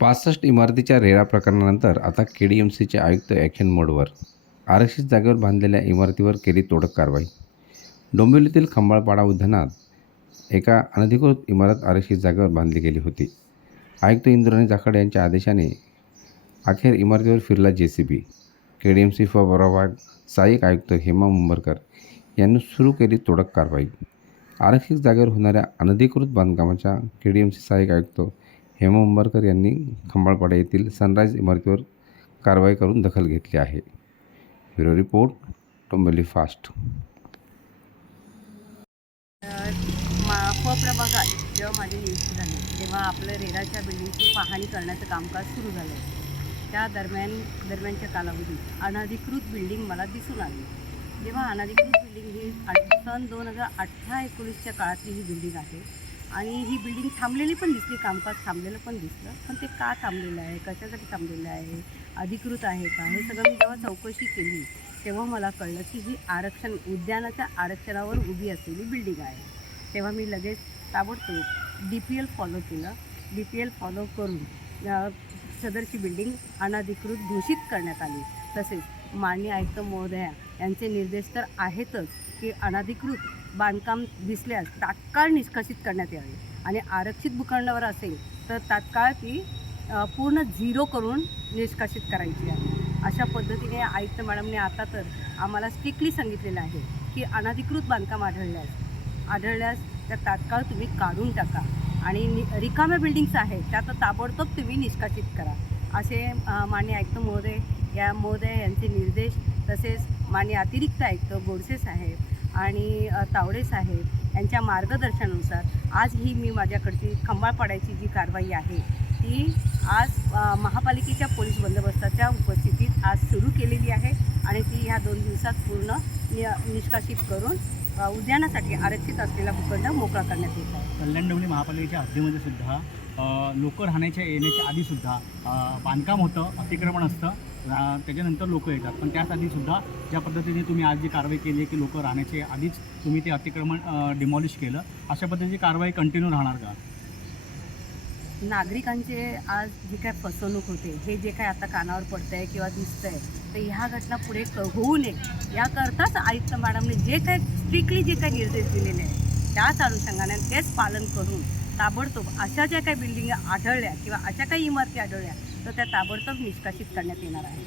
पासष्ट इमारतीच्या रेरा प्रकरणानंतर आता के डी एम सीचे आयुक्त ॲक्शन मोडवर. आरक्षित जागेवर बांधलेल्या इमारतीवर केली तोडक कारवाई. डोंबिवलीतील खंबाळपाडा उद्यानात एका अनधिकृत इमारत आरक्षित जागेवर बांधली गेली होती. आयुक्त इंद्राणी जाखड यांच्या आदेशाने अखेर इमारतीवर फिरला J C B K D M C प्रभाग सहाय्यक आयुक्त हेमा मुंबरकर यांनी सुरू केली तोडक कारवाई. आरक्षित जागेवर होणाऱ्या अनधिकृत बांधकामाच्या के डी एम सी सहाय्यक आयुक्त हेमा उंबरकर यांनी खंबाळपाडा येथील सनराईज इमारतीवर कारवाई करून दखल घेतली आहे. Bureau report Dombivli fast. मा प्रभागात जेव्हा माझी नियुक्ती झाली तेव्हा आपलं रेराच्या बिल्डिंगची पाहणी करण्याचं कामकाज सुरू झालं. त्या दरम्यान दरम्यानच्या कालावधीत अनधिकृत बिल्डिंग मला दिसून आली. जेव्हा अनधिकृत बिल्डिंग ही सन दोन हजार अठरा एकोणीसच्या काळातली ही बिल्डिंग आहे आणि ही बिल्डिंग थांबलेली पण दिसली कामकाज थांबलेलं पण दिसलं. पण ते का थांबलेलं आहे? कशासाठी थांबलेलं आहे? अधिकृत आहे का? हे सगळं मी जेव्हा चौकशी केली तेव्हा मला कळलं की ही आरक्षण उद्यानाच्या आरक्षणावर उभी असलेली बिल्डिंग आहे. तेव्हा मी लगेच ताबडतोब डी पी एल फॉलो केलं. डी पी एल फॉलो करून सदरची बिल्डिंग अनधिकृत घोषित करण्यात आली. तसेच माननीय आयुक्त महोदया यांचे निर्देश तर आहेतच की अनधिकृत बांधकाम दिसल्यास तात्काळ निष्कासित करण्यात यावे. आणि आरक्षित भूखंडावर असेल तर तात्काळ ती पूर्ण झिरो करून निष्कासित करायची आहे. अशा पद्धतीने आयुक्त मॅडमने आता तर आम्हाला स्ट्रिक्टली सांगितलेलं आहे की अनधिकृत बांधकाम आढळल्यास आढळल्यास त्या तात्काळ तुम्ही काढून टाका. आणि नि रिकाम्या बिल्डिंग्स आहेत त्या तर ताबडतोब तुम्ही निष्कासित करा. असे अ, माननीय आयुक्त महोदय या महोदय यांचे निर्देश तसेच माननीय अतिरिक्त आयुक्त गोडसे साहेब आणि तावडे साहेब यांच्या मार्गदर्शनानुसार आज ही मी माझ्याकडची खंबाळपाड्याची जी कारवाई आहे ती आज महापालिकेच्या पोलीस बंदोबस्ताच्या उपस्थितीत आज सुरू केलेली आहे आणि ती ह्या दोन दिवसात पूर्ण नि निष्कासित करून उद्यानासाठी आरक्षित असलेला भूखंड मोकळा करण्यात येत आहे. कल्याण डोंगरी महापालिकेच्या हद्दीमध्ये सुद्धा लोक राहण्याच्या येण्याच्या आधीसुद्धा बांधकाम होतं अतिक्रमण असतं. त्याच्यानंतर लोक येतात. पण त्यासाठी सुद्धा ज्या पद्धतीने तुम्ही आज जी कारवाई केली आहे की लोक राहण्याचे आधीच तुम्ही ते अतिक्रमण डिमॉलिश केलं अशा पद्धतीची कारवाई कंटिन्यू राहणार का? नागरिकांचे आज जी काय फसवणूक होते हे जे काय आता कानावर पडतंय किंवा दिसतंय तर ह्या घटना पुढे क- होऊ नये. याकरताच आयुक्त मॅडमने जे काय स्ट्रिक्टली जे काही निर्देश दिलेले आहेत त्याच अनुषंगाने तेच पालन करून ताबडतोब अशा ज्या काही बिल्डिंग आढळल्या किंवा अशा काही इमारती आढळल्या तर त्या ताबडतोब निष्कासित करण्यात येणार आहे.